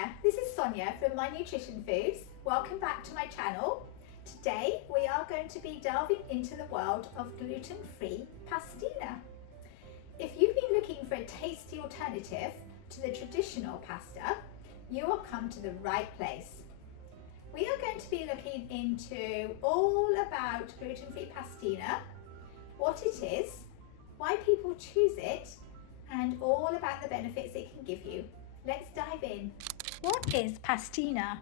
there, this is Sonia from My Nutrition Foods. Welcome back to my channel. Today we are going to be delving into the world of gluten-free pastina. If you've been looking for a tasty alternative to the traditional pasta, you will come to the right place. We are going to be looking into all about gluten-free pastina, what it is, why people choose it, and all about the benefits it can give you. Let's dive in. What is pastina?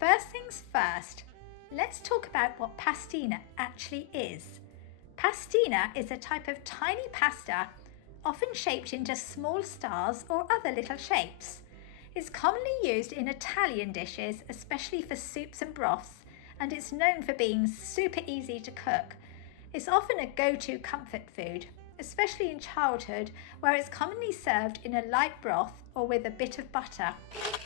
First things first, let's talk about what pastina actually is. Pastina is a type of tiny pasta, often shaped into small stars or other little shapes. It's commonly used in Italian dishes, especially for soups and broths, and it's known for being super easy to cook. It's often a go-to comfort food, especially in childhood, where it's commonly served in a light broth or with a bit of butter.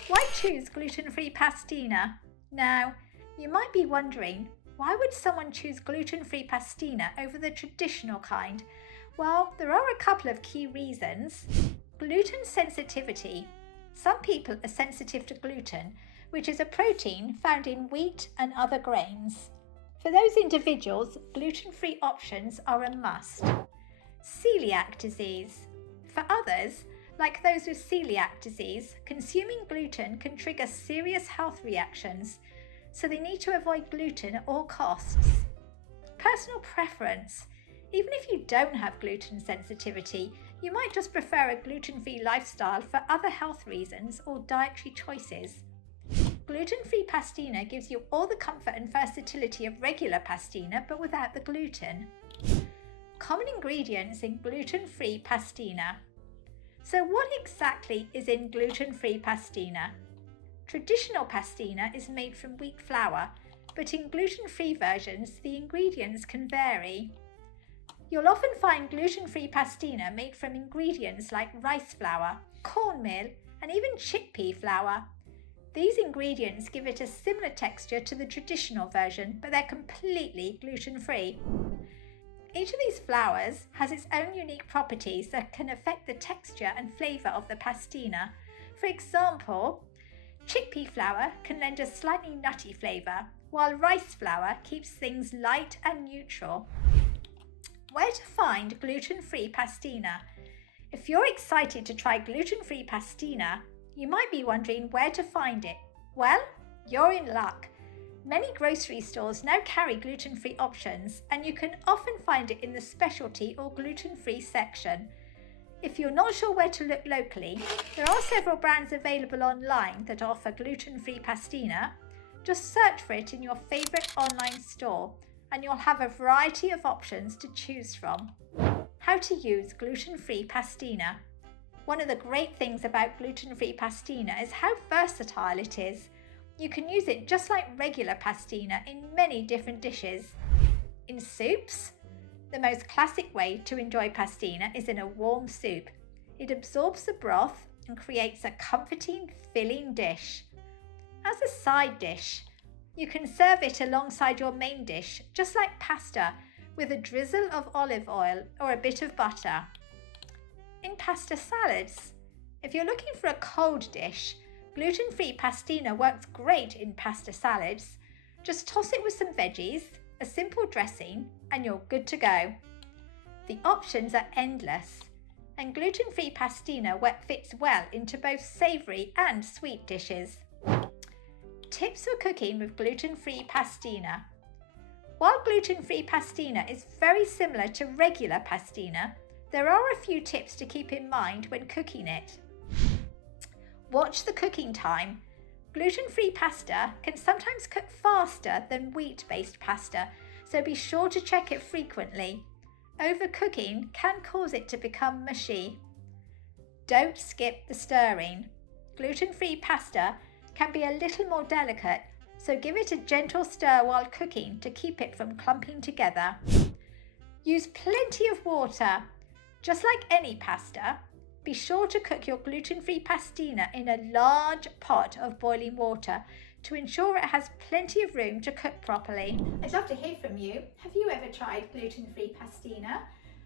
Why choose gluten-free pastina? Now, you might be wondering, why would someone choose gluten-free pastina over the traditional kind? Well, there are a couple of key reasons. Gluten sensitivity. Some people are sensitive to gluten, which is a protein found in wheat and other grains. For those individuals, gluten-free options are a must. Celiac disease. For others, like those with celiac disease, consuming gluten can trigger serious health reactions, so they need to avoid gluten at all costs. Personal preference. Even if you don't have gluten sensitivity, you might just prefer a gluten-free lifestyle for other health reasons or dietary choices. Gluten-free pastina gives you all the comfort and versatility of regular pastina, but without the gluten. Common ingredients in gluten-free pastina. So what exactly is in gluten-free pastina? Traditional pastina is made from wheat flour, but in gluten-free versions the ingredients can vary. You'll often find gluten-free pastina made from ingredients like rice flour, cornmeal, and even chickpea flour. These ingredients give it a similar texture to the traditional version, but they're completely gluten-free. Each of these flours has its own unique properties that can affect the texture and flavour of the pastina. For example, chickpea flour can lend a slightly nutty flavour, while rice flour keeps things light and neutral. Where to find gluten-free pastina? If you're excited to try gluten-free pastina, you might be wondering where to find it. Well, you're in luck. Many grocery stores now carry gluten-free options, and you can often find it in the specialty or gluten-free section. If you're not sure where to look locally, there are several brands available online that offer gluten-free pastina. Just search for it in your favourite online store, and you'll have a variety of options to choose from. How to use gluten-free pastina. One of the great things about gluten-free pastina is how versatile it is. You can use it just like regular pastina in many different dishes. In soups, the most classic way to enjoy pastina is in a warm soup. It absorbs the broth and creates a comforting, filling dish. As a side dish, you can serve it alongside your main dish, just like pasta, with a drizzle of olive oil or a bit of butter. In pasta salads, if you're looking for a cold dish, gluten-free pastina works great in pasta salads. Just toss it with some veggies, a simple dressing, and you're good to go. The options are endless, and gluten-free pastina fits well into both savoury and sweet dishes. Tips for cooking with gluten-free pastina. While gluten-free pastina is very similar to regular pastina, there are a few tips to keep in mind when cooking it. Watch the cooking time. Gluten-free pasta can sometimes cook faster than wheat-based pasta, so be sure to check it frequently. Overcooking can cause it to become mushy. Don't skip the stirring. Gluten-free pasta can be a little more delicate, so give it a gentle stir while cooking to keep it from clumping together. Use plenty of water. Just like any pasta, be sure to cook your gluten-free pastina in a large pot of boiling water to ensure it has plenty of room to cook properly. I'd love to hear from you. Have you ever tried gluten-free pastina?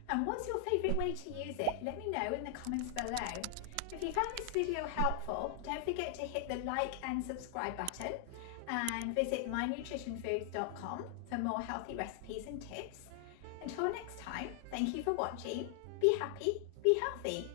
And what's your favourite way to use it? Let me know in the comments below. If you found this video helpful, don't forget forget to hit the like and subscribe button and visit mynutritionfoods.com for more healthy recipes and tips. Until next time, thank you for watching. Be happy, be healthy.